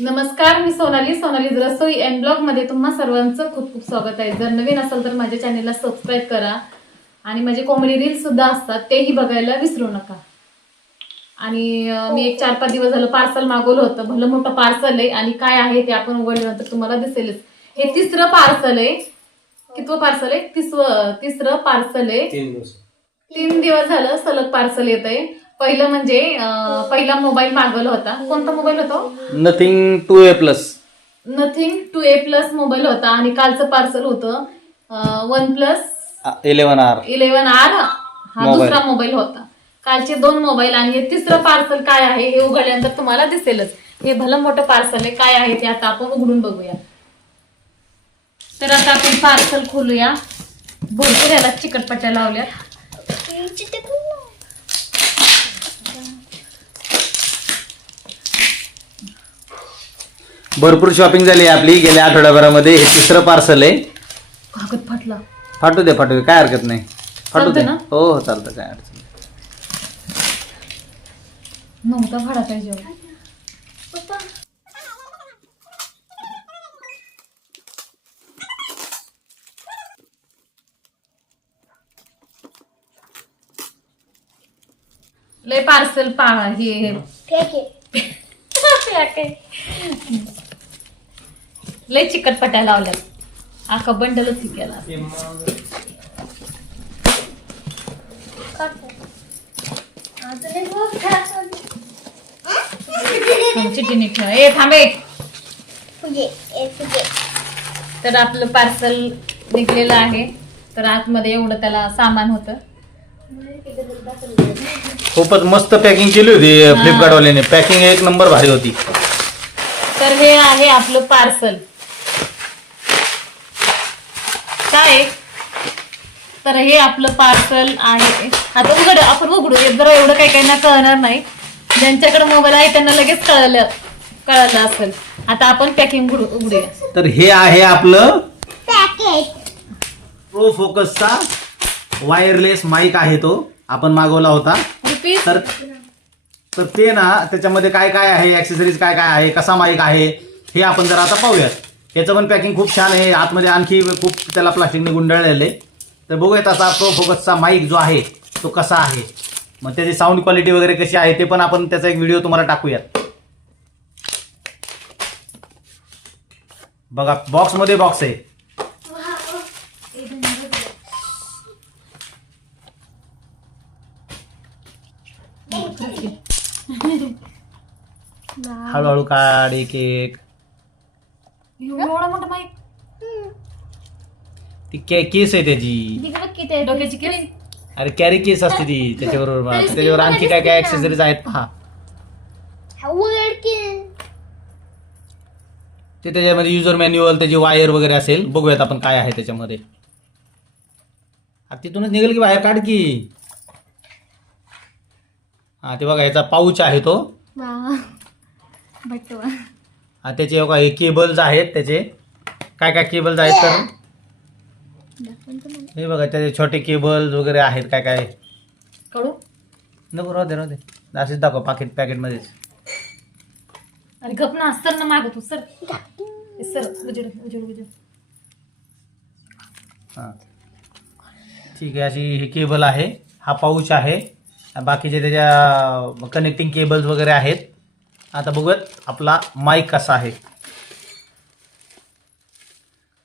नमस्कार मी सोनाली. सोनाली रसोई एन ब्लॉगमध्ये तुम्हा सर्वांचं खूप खूप स्वागत आहे. जर नवीन असाल तर माझ्या चॅनेलला सबस्क्राईब करा आणि माझे कॉमेडी रील सुद्धा असतात तेही बघायला विसरू नका. आणि मी एक चार पाच दिवस झालं पार्सल मागवलं होतं. भलं मोठं पार्सल आहे आणि काय आहे ते आपण उघडल्यानंतर तुम्हाला दिसेलच. हे तिसरं पार्सल आहे. कितवं पार्सल आहे? तिसवं तिसरं पार्सल आहे. तीन दिवस. झालं सलग पार्सल येत आहे पहिलं म्हणजे अं, पहिला मोबाईल मागवला होता. कोणता मोबाईल होता nothing two a plus nothing two a plus mobile होता आणि कालचं पार्सल होतं OnePlus eleven R eleven R हा Mobile. दुसरा मोबाईल होता. कालचे दोन मोबाईल आणि हे तिसरं पार्सल काय आहे हे उघडल्यानंतर तुम्हाला दिसेलच. हे भलं मोठं पार्सल आहे काय आहे ते आता आपण उघडून बघूया. तर आता आपण पार्सल खोलूया. भरपूर याला चिकटपट्ट्या लावल्या भरपूर शॉपिंग झाली आहे आपली. गेल्या आठवड्याभरामध्ये हे तिसरं पार्सल आहे. कागद फाटला. फाटू दे फाटू दे. काय हरकत नाही. फाटू चालतं दे. ना? हो हो चालतं. काय अडचण नाही. नव्हता फाडा पाहिजे हो. लय पार्सल पाळा हे लय चिकटपट्या लावल्यात. आका बंडलच केला. ए थांबे तर आपलं पार्सल निघलेलं आहे. तर आतमध्ये एवढं त्याला सामान होतं. खूपच मस्त पॅकिंग केली होती. फ्लिपकार्ट वाल्याने. पॅकिंग एक नंबर भारी होती. तर हे आहे आपलं पार्सल काय तर हे आपलं पार्सल आहे. आता उघड आपण उघडू. जरा एवढं काही काही ना कळणार नाही. ज्यांच्याकडे मोबाईल आहे त्यांना लगेच कळलं कळलं असेल. आता आपण पॅकिंग उघडू उघडूया. तर हे आहे आपलं प्रो फोकसचा वायरलेस माईक आहे तो. आपण मागवला होता. तर तर ते ना त्याच्यामध्ये काय काय आहे? ऍक्सेसरीज काय काय आहे? कसा माईक आहे? हे आपण जरा आता पाहूयात. त्याचं पण पॅकिंग खूप छान आहे. आतमध्ये आणखी खूप त्याला प्लास्टिकने गुंडाळलेलं आहे. तर बघूयात आता प्रो फोकसचा माईक जो आहे तो कसा आहे. मग त्याची साऊंड क्वालिटी वगैरे कशी आहे ते पण आपण त्याचा एक व्हिडिओ तुम्हाला टाकूयात. बघा बॉक्समध्ये बॉक्स आहे. हळूहळू काढ एक एक. एवढा मोठा माईक ती के केस आहे त्याची. किती आहे? डोक्याची केस? अरे कॅरी केस असते ती त्याच्याबरोबर त्याच्यावर आणखी काय काय ऍक्सेसरीज आहेत पहा. ते त्याच्यामध्ये युजर मॅन्युअल त्याची वायर वगैरे असेल. बघूयात आपण काय आहे त्याच्यामध्ये. हा, तिथूनच निघेल की बाहेर? काढ की. हा ते बघा याचा पाऊच आहे तो. हा त्याचे बघा हे केबल्स आहेत त्याचे. काय काय केबल्स आहेत तर? हे बघा त्याचे छोटे केबल्स वगैरे आहेत काय काय? कळू नको राहू दे राहू दे. असेच दाखव पाकिट पॅकेटमध्येच आणि गप ना सर ना मागं तू सर. सर उजेड उजेड उजेड. हां. ठीक आहे अशी ही केबल आहे. हा पाऊच आहे. बाकीचे त्याच्या कनेक्टिंग केबल्स वगैरे आहेत. आता बघूयात आपला माईक कसा आहे.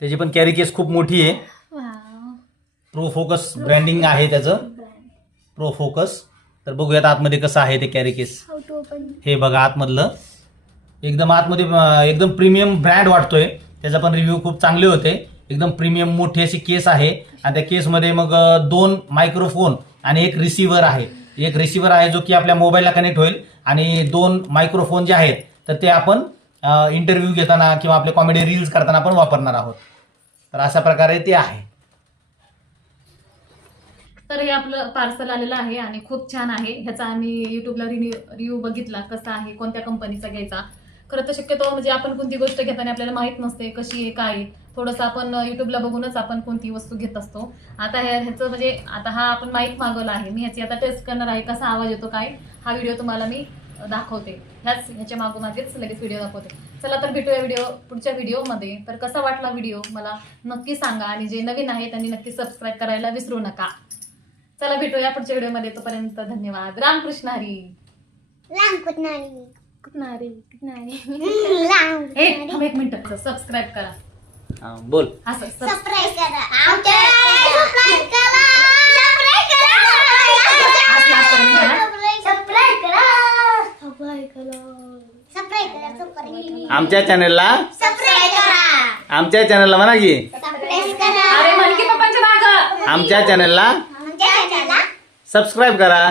त्याची पण कॅरी केस खूप मोठी आहे. प्रो फोकस ब्रँडिंग आहे त्याचं. प्रो फोकस तर बघूयात आतमध्ये कसं आहे ते कॅरी केस हे बघा आतमधलं. एकदम आतमध्ये एकदम प्रीमियम ब्रँड वाटतोय. त्याचा पण रिव्ह्यू खूप चांगले होते. एकदम प्रीमियम मोठी अशी केस आहे. आणि त्या केसमध्ये मग दोन मायक्रोफोन आणि एक रिसिव्हर आहे. एक रिसिव्हर आहे जो की आपल्या मोबाईलला कनेक्ट होईल. आणि दोन मायक्रोफोन जे आहेत तर ते आपण इंटरव्ह्यू घेताना किंवा आपले कॉमेडी रील्स करताना आपण वापरणार आहोत. तर अशा प्रकारे ते आहे. तर हे आपलं पार्सल आलेलं आहे आणि खूप छान आहे. ह्याचा आम्ही युट्यूबला रिव्ह्यू बघितला कसा आहे कोणत्या कंपनीचा घ्यायचा. खरं तर शक्यतो म्हणजे आपण कोणती गोष्ट घेताना आपल्याला माहीत नसते कशी आहे काय थोडंसं आपण युट्यूबला बघूनच आपण कोणती वस्तू घेत असतो. आता ह्या ह्याचं म्हणजे आता हा आपण माईक मागवला आहे. मी ह्याची आता टेस्ट करणार आहे कसा आवाज येतो काय? हा व्हिडिओ तुम्हाला मी दाखवते. ह्याच ह्याच्या मागोमागेच लगेच व्हिडिओ दाखवते. चला तर भेटूया व्हिडिओ पुढच्या व्हिडिओमध्ये तर कसा वाटला व्हिडिओ मला नक्की सांगा. आणि जे नवीन आहे त्यांनी नक्की सबस्क्राईब करायला विसरू नका. चला भेटूया पुढच्या व्हिडिओमध्ये तोपर्यंत धन्यवाद. रामकृष्ण हरी. कुठनारी लांब ए थांब एक मिनिट. सबस्क्राईब करा. हा, बोल. असं करा. आमच्या सबस्क्राईब करा. सबस्क्राईब करा. असं असं मी म्हणा. सबस्क्राईब करा. सबस्क्राईब करा. सबस्क्राईब करा. सबस्क्राईब आमच्या चॅनलला करा. आमच्या चॅनलला म्हणा की. सबस्क्राईब करा. अरे मनकी पप्पांच्या मागं. आमच्या चॅनलला आमच्या चॅनलला सबस्क्राईब करा.